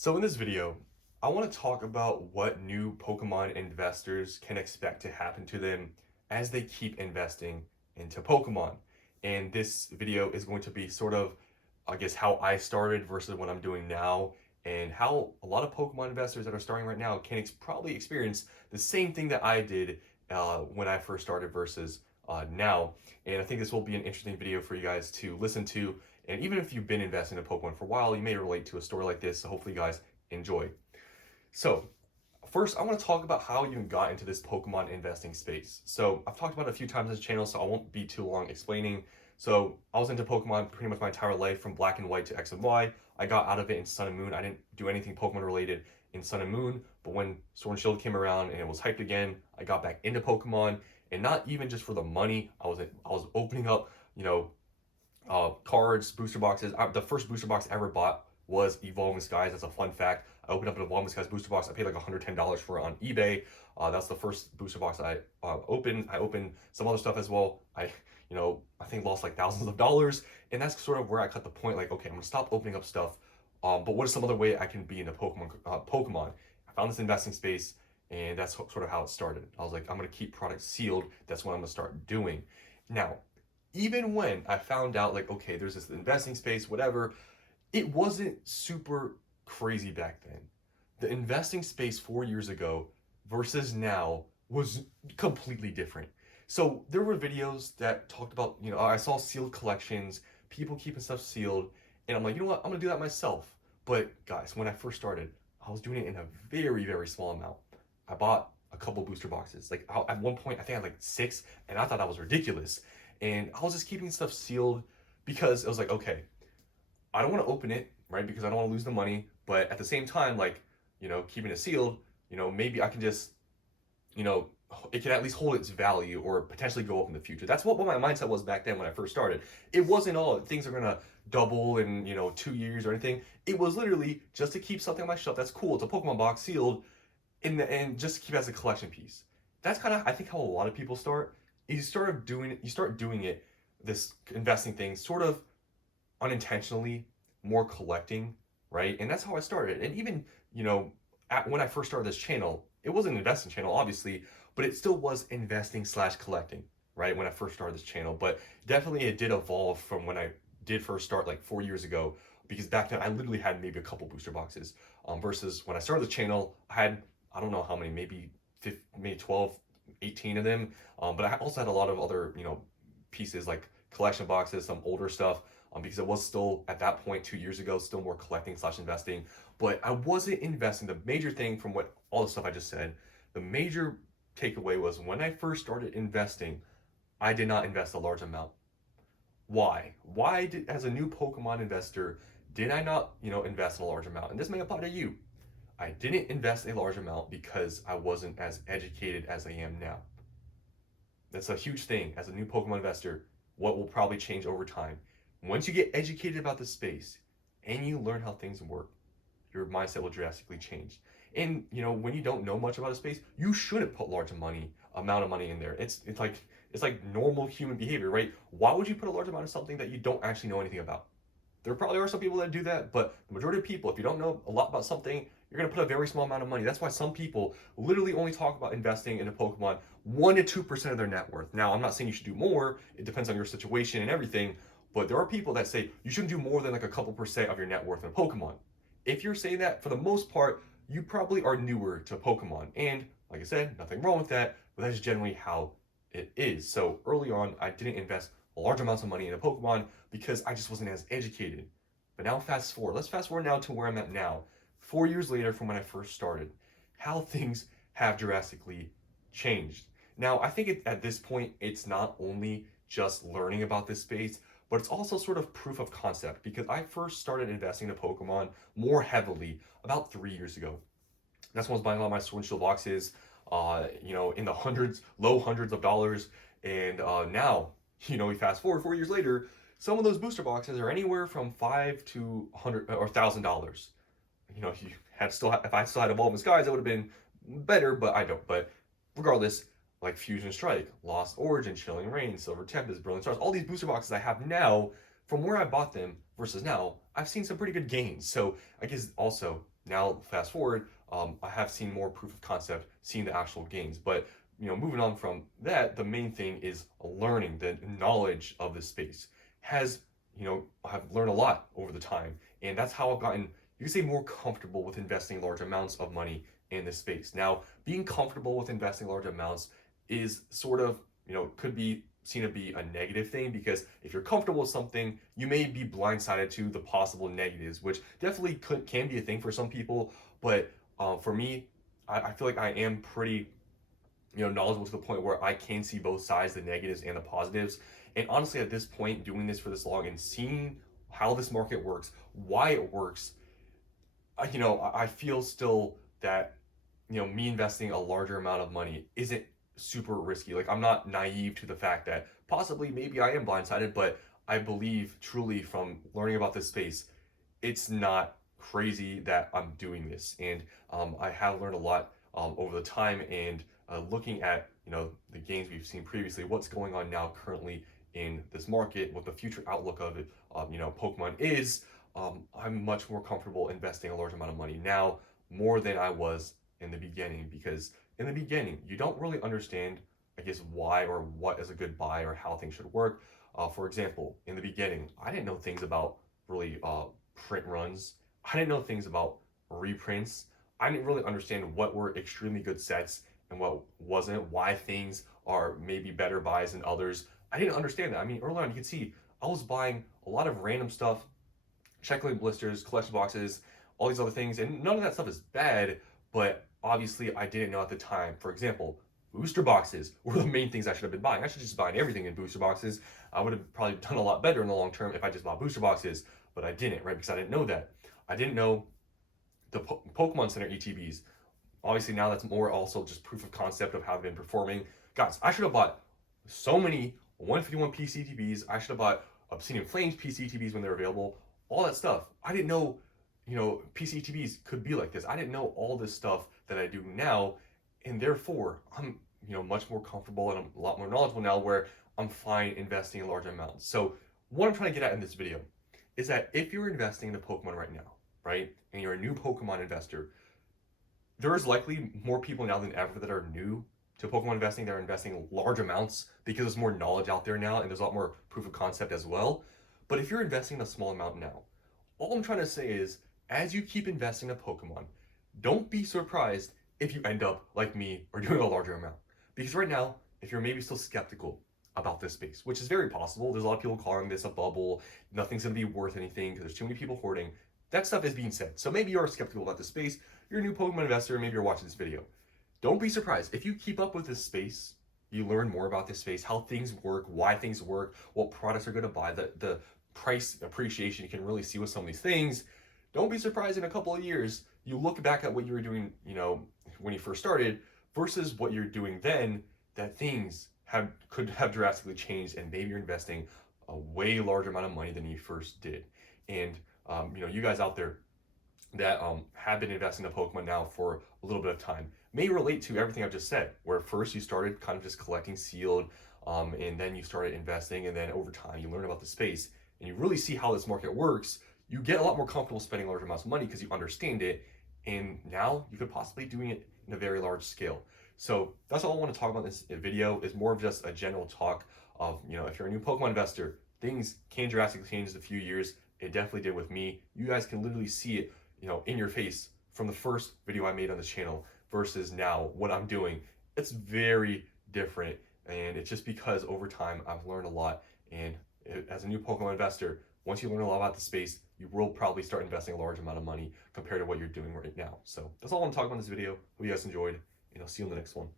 So in this video, I want to talk about what new Pokemon investors can expect to happen to them as they keep investing into Pokemon. And this video is going to be sort of, I guess, how I started versus what I'm doing now, and how a lot of Pokemon investors that are starting right now can probably experience the same thing that I did when I first started versus now. And I think this will be an interesting video for you guys to listen to, and even if you've been investing in Pokemon for a while, you may relate to a story like this. So hopefully you guys enjoy. So first, I want to talk about how you even got into this Pokemon investing space. So I've talked about it a few times on this channel, so I won't be too long explaining. So I was into Pokemon pretty much my entire life, from Black and White to X and Y. I got out of it in Sun and Moon. I didn't do anything Pokemon related in Sun and Moon, but when Sword and Shield came around and it was hyped again, I got back into Pokemon, and not even just for the money. I was opening up, cards, booster boxes. The first booster box I ever bought was Evolving Skies. That's a fun fact. I opened up an Evolving Skies booster box. I paid like $110 for it on eBay. That's the first booster box I opened. I opened some other stuff as well. I think lost like thousands of dollars, and that's sort of where I cut the point. Like, okay, I'm gonna stop opening up stuff. But what is some other way I can be in the Pokemon? I found this investing space, and that's sort of how it started. I was like, I'm gonna keep products sealed. That's what I'm gonna start doing. Now, even when I found out, like, okay, there's this investing space, whatever, it wasn't super crazy back then. The investing space 4 years ago versus now was completely different. So there were videos that talked about, I saw sealed collections, people keeping stuff sealed, and I'm like, you know what, I'm gonna do that myself. But guys, when I first started, I was doing it in a very, very small amount. I bought a couple booster boxes. Like, at one point, I think I had like six, and I thought that was ridiculous. And I was just keeping stuff sealed because it was like, okay, I don't want to open it, right? Because I don't want to lose the money. But at the same time, like, keeping it sealed, maybe I can just, you know, it can at least hold its value or potentially go up in the future. That's what my mindset was back then when I first started. It wasn't all things are gonna double in 2 years or anything. It was literally just to keep something on my shelf that's cool. It's a Pokemon box sealed and just to keep it as a collection piece. That's kind of, I think, how a lot of people start. You start doing it, this investing thing, sort of unintentionally, more collecting, right? And that's how I started. And even, when I first started this channel, it wasn't an investing channel, obviously, but it still was investing slash collecting, right? When I first started this channel. But definitely it did evolve from when I did first start like 4 years ago, because back then I literally had maybe a couple booster boxes. Versus when I started the channel, I had, I don't know how many, maybe 15, maybe 12, 18 of them. But I also had a lot of other, pieces like collection boxes, some older stuff, because it was still at that point 2 years ago, still more collecting slash investing. But I wasn't investing. The major thing from what all the stuff I just said, the major takeaway was when I first started investing, I did not invest a large amount. Why? As a new Pokemon investor, did I not, invest in a large amount? And this may apply to you. I didn't invest a large amount because I wasn't as educated as I am now. That's a huge thing as a new Pokemon investor. What will probably change over time. Once you get educated about the space and you learn how things work, your mindset will drastically change. And when you don't know much about a space, you shouldn't put large amount of money in there. It's like normal human behavior, right? Why would you put a large amount of something that you don't actually know anything about? There probably are some people that do that, but the majority of people, if you don't know a lot about something, you're going to put a very small amount of money. That's why some people literally only talk about investing in a Pokemon 1 to 2% of their net worth. Now, I'm not saying you should do more. It depends on your situation and everything, but there are people that say you shouldn't do more than like a couple percent of your net worth in a Pokemon. If you're saying that, for the most part, you probably are newer to Pokemon. And like I said, nothing wrong with that, but that's generally how it is. So early on, I didn't invest large amounts of money in a Pokemon because I just wasn't as educated. But now fast forward. Let's fast forward now to where I'm at now. 4 years later from when I first started, how things have drastically changed. Now, I think at this point, it's not only just learning about this space, but it's also sort of proof of concept, because I first started investing in Pokemon more heavily about 3 years ago. That's when I was buying a lot of my Sword and Shield boxes, in the hundreds, low hundreds of dollars. And now, we fast forward 4 years later, some of those booster boxes are anywhere from $500 to $1,000. If if I still had Evolving Skies, it would have been better, but I don't. But regardless, like Fusion Strike, Lost Origin, Chilling Reign, Silver Tempest, Brilliant Stars, all these booster boxes I have now, from where I bought them versus now, I've seen some pretty good gains. So I guess also Now, fast forward, I have seen more proof of concept, seeing the actual gains. But moving on from that, the main thing is learning the knowledge of the space. Has I've learned a lot over the time, and that's how I've gotten, you could say, more comfortable with investing large amounts of money in this space. Now, being comfortable with investing large amounts is sort of, could be seen to be a negative thing, because if you're comfortable with something, you may be blindsided to the possible negatives, which definitely can be a thing for some people. But for me, I feel like I am pretty knowledgeable to the point where I can see both sides, the negatives and the positives. And honestly, at this point, doing this for this long and seeing how this market works, why it works, I feel still that me investing a larger amount of money isn't super risky. Like, I'm not naive to the fact that possibly maybe I am blindsided, but I believe truly from learning about this space, it's not crazy that I'm doing this. And I have learned a lot over the time, and looking at the gains we've seen previously, what's going on now currently in this market, what the future outlook of it, Pokemon is. I'm much more comfortable investing a large amount of money now, more than I was in the beginning, because in the beginning you don't really understand, I guess, why or what is a good buy or how things should work. For example, in the beginning, I didn't know things about really print runs. I didn't know things about reprints. I didn't really understand what were extremely good sets and what wasn't, why things are maybe better buys than others. I didn't understand that. I mean, early on, you can see I was buying a lot of random stuff, checklist blisters, collection boxes, all these other things, and none of that stuff is bad, but obviously I didn't know at the time. For example, booster boxes were the main things I should have been buying. I should just buying everything in booster boxes. I would have probably done a lot better in the long term if I just bought booster boxes, but I didn't, right? Because I didn't know that. I didn't know the Pokemon Center ETBs. Obviously now that's more also just proof of concept of how they've been performing. Guys, I should have bought so many 151 PCTBs. I should have bought Obsidian Flames PCTBs when they were available. All that stuff. I didn't know, PCTBs could be like this. I didn't know all this stuff that I do now, and therefore I'm, much more comfortable and I'm a lot more knowledgeable now, where I'm fine investing in large amounts. So what I'm trying to get at in this video is that if you're investing in a Pokemon right now, right, and you're a new Pokemon investor, there is likely more people now than ever that are new to Pokemon investing. They're investing large amounts because there's more knowledge out there now, and there's a lot more proof of concept as well. But if you're investing a small amount now, all I'm trying to say is, as you keep investing in Pokemon, don't be surprised if you end up like me or doing a larger amount. Because right now, if you're maybe still skeptical about this space, which is very possible, there's a lot of people calling this a bubble, nothing's going to be worth anything because there's too many people hoarding. That stuff is being said. So maybe you're skeptical about this space, you're a new Pokemon investor, maybe you're watching this video. Don't be surprised. If you keep up with this space, you learn more about this space, how things work, why things work, what products are going to buy, the price appreciation you can really see with some of these things. Don't be surprised in a couple of years, you look back at what you were doing, when you first started versus what you're doing then, that things could have drastically changed, and maybe you're investing a way larger amount of money than you first did. And you guys out there that have been investing in Pokemon now for a little bit of time may relate to everything I've just said, where first you started kind of just collecting sealed, and then you started investing, and then over time you learn about the space and you really see how this market works. You get a lot more comfortable spending large amounts of money because you understand it, and now you could possibly doing it in a very large scale. So that's all I want to talk about in this video, is more of just a general talk of, if you're a new Pokemon investor, things can drastically change in a few years. It definitely did with me. You guys can literally see it, in your face from the first video I made on this channel versus now what I'm doing. It's very different, and it's just because over time I've learned a lot. And as a new Pokemon investor, once you learn a lot about the space, you will probably start investing a large amount of money compared to what you're doing right now. So that's all I want to talk about in this video. Hope you guys enjoyed, and I'll see you in the next one.